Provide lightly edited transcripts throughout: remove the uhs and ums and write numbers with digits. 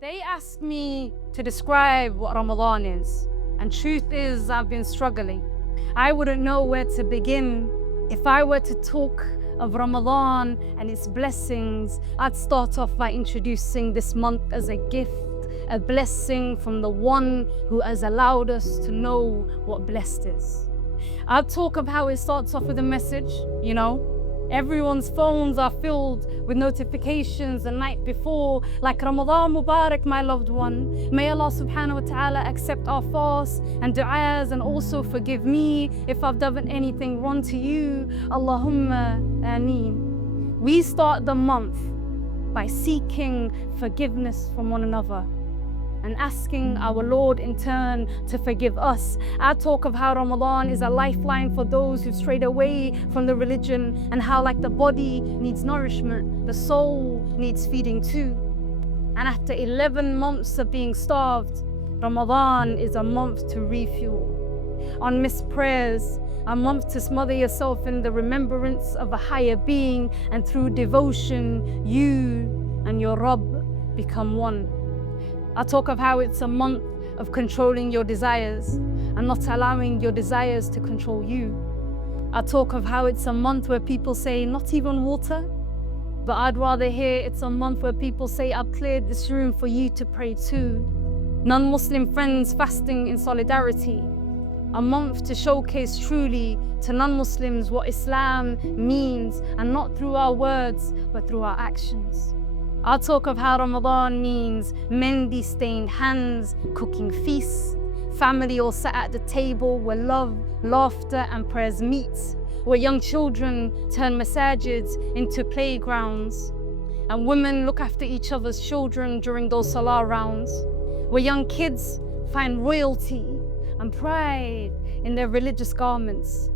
They asked me to describe what Ramadan is, and truth is, I've been struggling. I wouldn't know where to begin. If I were to talk of Ramadan and its blessings, I'd start off by introducing this month as a gift, a blessing from the one who has allowed us to know what blessed is. I'd talk of how it starts off with a message, Everyone's phones are filled with notifications the night before, like Ramadan Mubarak, my loved one. May Allah subhanahu wa ta'ala accept our fasts and du'as and also forgive me if I've done anything wrong to you. Allahumma ameen. We start the month by seeking forgiveness from one another and asking our Lord in turn to forgive us. I talk of how Ramadan is a lifeline for those who've strayed away from the religion, and how like the body needs nourishment, the soul needs feeding too. And after 11 months of being starved, Ramadan is a month to refuel. On missed prayers, a month to smother yourself in the remembrance of a higher being, and through devotion, you and your Rabb become one. I talk of how it's a month of controlling your desires and not allowing your desires to control you. I talk of how it's a month where people say, not even water, but I'd rather hear it's a month where people say, I've cleared this room for you to pray to. Non-Muslim friends fasting in solidarity. A month to showcase truly to non-Muslims what Islam means, and not through our words, but through our actions. I'll talk of how Ramadan means mehndi-stained hands, cooking feasts, family all sat at the table where love, laughter and prayers meet, where young children turn masajids into playgrounds, and women look after each other's children during those salah rounds, where young kids find royalty and pride in their religious garments,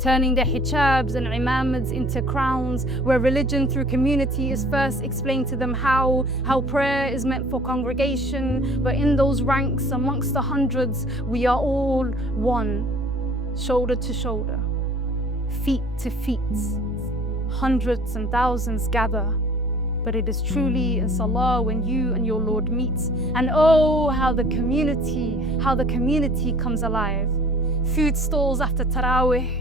turning their hijabs and imamads into crowns, where religion through community is first explained to them how prayer is meant for congregation, but in those ranks amongst the hundreds, we are all one, shoulder to shoulder, feet to feet. Hundreds and thousands gather, but it is truly in salah when you and your Lord meet. And oh, how the community comes alive. Food stalls after Tarawih,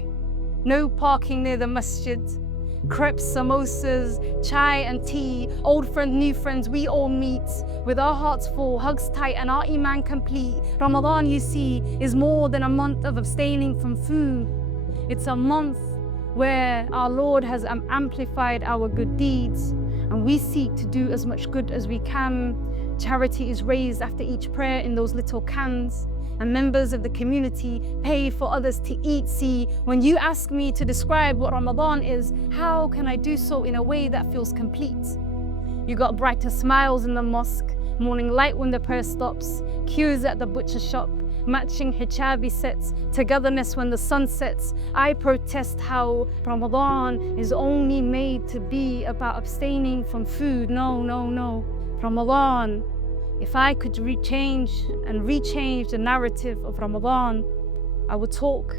no parking near the masjid, crepes, samosas, chai and tea, old friends, new friends, we all meet with our hearts full, hugs tight and our iman complete. Ramadan, you see, is more than a month of abstaining from food. It's a month where our Lord has amplified our good deeds, and we seek to do as much good as we can. Charity is raised after each prayer in those little cans, and members of the community pay for others to eat. See, when you ask me to describe what Ramadan is, how can I do so in a way that feels complete? You got brighter smiles in the mosque, morning light when the prayer stops, queues at the butcher shop, matching hijabi sets, togetherness when the sun sets. I protest how Ramadan is only made to be about abstaining from food. No. Ramadan, if I could rechange the narrative of Ramadan, I would talk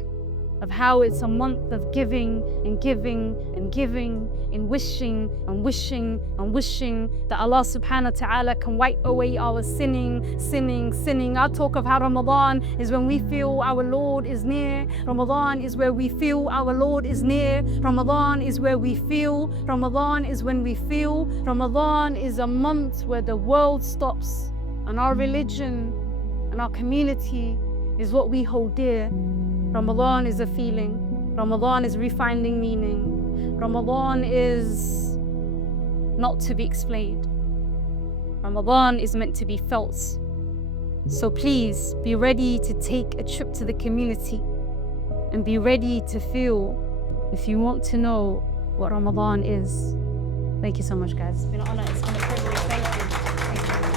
of how it's a month of giving and giving and giving, and wishing and wishing and wishing that Allah subhanahu wa ta'ala can wipe away our sinning. I talk of how Ramadan is when we feel our Lord is near. Ramadan is where we feel our Lord is near. Ramadan is where we feel. Ramadan is when we feel. Ramadan is a month where the world stops, and our religion and our community is what we hold dear. Ramadan is a feeling. Ramadan is refinding meaning. Ramadan is not to be explained. Ramadan is meant to be felt. So please be ready to take a trip to the community and be ready to feel if you want to know what Ramadan is. Thank you so much, guys. It's been an honor. It's been a privilege. Thank you.